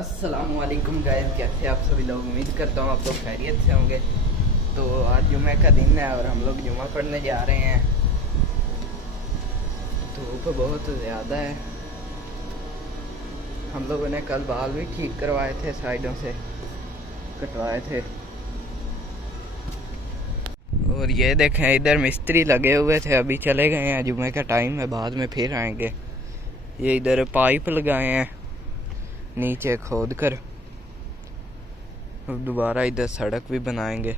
अस्सलामुअलैकुम गाइस, कैसे आप सभी लोग। उम्मीद करता हूँ आप लोग खैरियत से होंगे। तो आज जुमे का दिन है और हम लोग जुमा पढ़ने जा रहे हैं। धूप बहुत ज़्यादा है। हम लोगों ने कल बाल भी ठीक करवाए थे, साइडों से कटवाए थे। और ये देखें, इधर मिस्त्री लगे हुए थे, अभी चले गए हैं। जुमे का टाइम है, बाद में फिर आएंगे। ये इधर पाइप लगाए हैं नीचे खोद कर, दोबारा इधर सड़क भी बनाएंगे।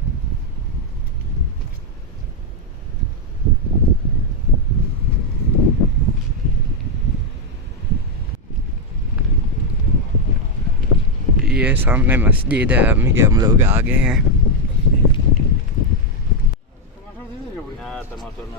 ये सामने मस्जिद है, अम्मी के हम लोग आ गए हैं। टमाटर ना